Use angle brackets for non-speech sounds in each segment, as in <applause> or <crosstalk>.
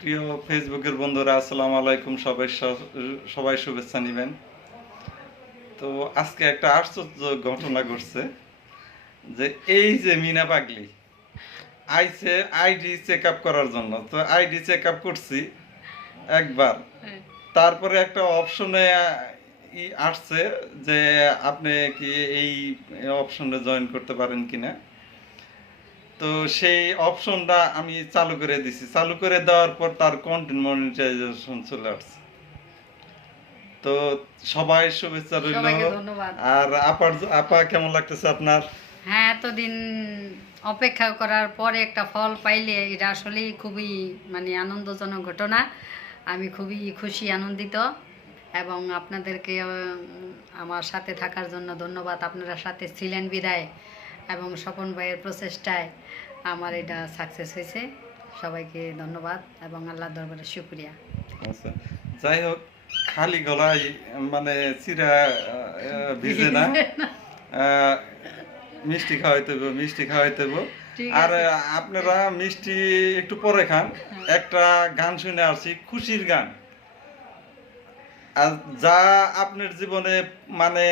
প্রিয় ফেসবুকের বন্ধুরা আসসালামু আলাইকুম সবাই সবাই শুভেচ্ছা নেবেন। তো আজকে একটা আশ্চর্য ঘটনা ঘটছে যে এই যে মিনা পাগলি আইছে আইডি চেক আপ করার জন্য। তো আইডি চেক আপ করছি একবার। তারপরে একটা অপশনে আসছে যে আপনি কি এই অপশনে জয়েন করতে পারেন কিনা? তো সেই অপশনটা আমি চালু করে দিছি। চালু করে দেওয়ার পর তার কন্টেন্ট মনিটাইজেশন চলে আসছে। তো সবাই শুভেচ্ছা রইল। আর আপার আপা কেমন লাগতেছে আপনার? হ্যাঁ এতদিন অপেক্ষা করার পরে একটা ফল পাইলে এটা আসলেই খুবই মানে আনন্দজনক ঘটনা। আমি খুবই খুশি আনন্দিত এবং আপনাদেরকে আমার সাথে থাকার জন্য ধন্যবাদ। আপনারা সাথে ছিলেন বিদায়। এবং স্বপন ভাইয়ের প্রচেষ্টায় আমার এটা সাকসেস হয়েছে। সবাইকে ধন্যবাদ এবং আল্লাহ দরবারে শুক্রিয়া। আচ্ছা যাই হোক খালি গলায় মানে চিরা ভিজে না। <laughs> মিষ্টি খাওয়াইতে হবে মিষ্টি খাওয়াইতে হবে আর আপনারা মিষ্টি একটু পরে খান। একটা গান শুনে আসছি খুশির গান। আর যা আপনার জীবনে মানে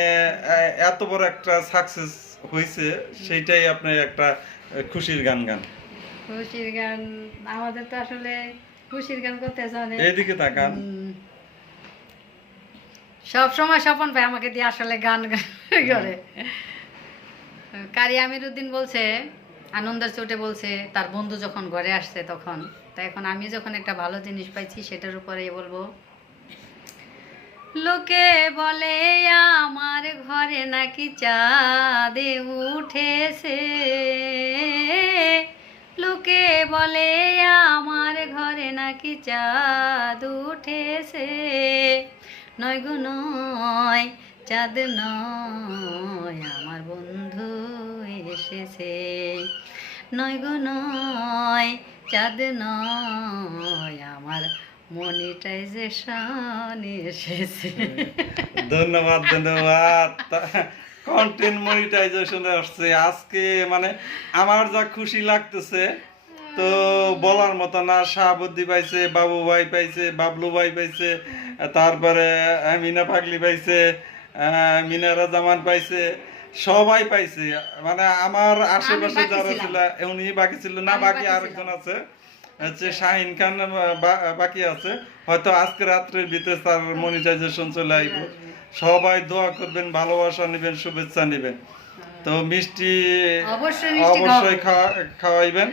এত বড় একটা সাকসেস হয়েছে সেইটাই আপনি একটা খুশির গান গান। খুশির গান আমাদের তো আসলে খুশির গান করতে জানে এইদিকে তাকান। সব সময় স্বপন ভাই আমাকে দিয়ে আসলে গান করে। কারি আমির উদ্দিন বলছে আনন্দের চোটে বলছে তার বন্ধু যখন ঘরে আসছে তখন তা এখন আমি যখন একটা ভালো জিনিস পাইছি সেটার উপরে বলব। লোকে বলে, আমার ঘরে নাকি চাঁদে উঠেছে। লোকে বলে, আমার ঘরে নাকি চাঁদ উঠেছে। নয় গো নয়, চাঁদ নয়, আমার বন্ধু এসেছে। নয় গো নয়, চাঁদ নয়, আমার মনিটাইজেশন এসেছে। ধন্যবাদ ধন্যবাদ। কন্টেন্ট মনিটাইজেশনে আসছে। আজকে মানে আমার যা খুশি লাগতেছে তো বলার মতো না। শাহাবুদ্দি পাইছে বাবু ভাই পাইছে বাবলু ভাই পাইছে তারপরে মিনা পাগলি পাইছে মিনারা জামান পাইছে সবাই পাইছে। মানে আমার আশেপাশে যারা ছিল উনি বাকি ছিল না বাকি আরেকজন আছে। হচ্ছে শাহিন খান বাকি আছে। হয়তো আজকে রাত্রের ভিতরে তার মনিটাইজেশন চলে সবাই দোয়া করবেন ভালোবাসা নেবেন শুভেচ্ছা নেবেন। তো মিষ্টি অবশ্যই খাওয়াইবেন।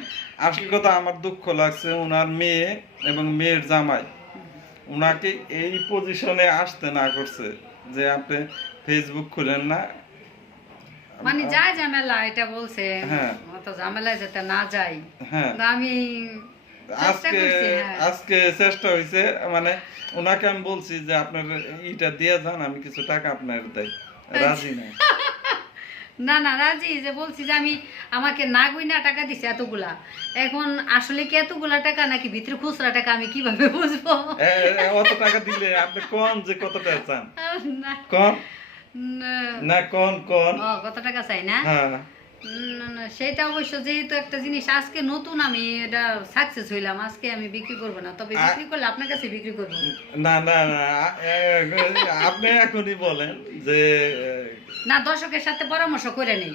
আসল কথা আমার দুঃখ লাগছে ওনার মেয়ে এবং মেয়ের জামাই। ওনাকে এই পজিশনে আসতে না করছে যে আপনি ফেসবুক খুলেন না। মানে যা ঝামেলা এটা বলছে হ্যাঁ। অত ঝামেলায় যাতে না যাই। হ্যাঁ। আমি আজকে হ্যাঁ। আজকে চেষ্টা হয়েছে মানে ওনাকে আমি বলছি যে আপনার ইটা দিয়ে যান আমি কিছু টাকা আপনার দেই। রাজি নাই <laughs> না না রাজি যে বলছি যে আমি আমাকে না গুইনা টাকা দিছে এতগুলা। এখন আসলে কি এতগুলা টাকা নাকি ভিতরে খুচরা টাকা আমি কীভাবে বুঝব? অত টাকা দিলে আপনি কোন যে কত টাকা চান? না, কোন? না, না কোন কোন? কত টাকা চাই না? হ্যাঁ। না, না, সেটা অবশ্য যেহেতু একটা জিনিস আজকে নতুন আমি এটা সাকসেস হইলাম আজকে আমি বিক্রি করব না। তবে বিক্রি করলে আপনার কাছে বিক্রি করব। না না না আপনি এখনই বলেন যে না দর্শকের সাথে পরামর্শ করে নেই।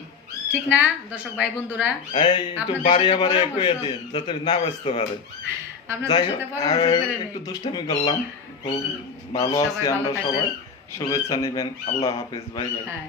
ঠিক না দর্শক ভাই বন্ধুরা এই একটু বাড়িয়ে বাড়িয়ে কয়ে দিন যাতে না বাঁচতে পারে। আপনাদের সাথে পরামর্শ করে নেই। একটু দুষ্টামি করলাম। খুব ভালো আছি আমরা সবাই। শুভেচ্ছা নেবেন। আল্লাহ হাফিজ বাই বাই। হ্যাঁ।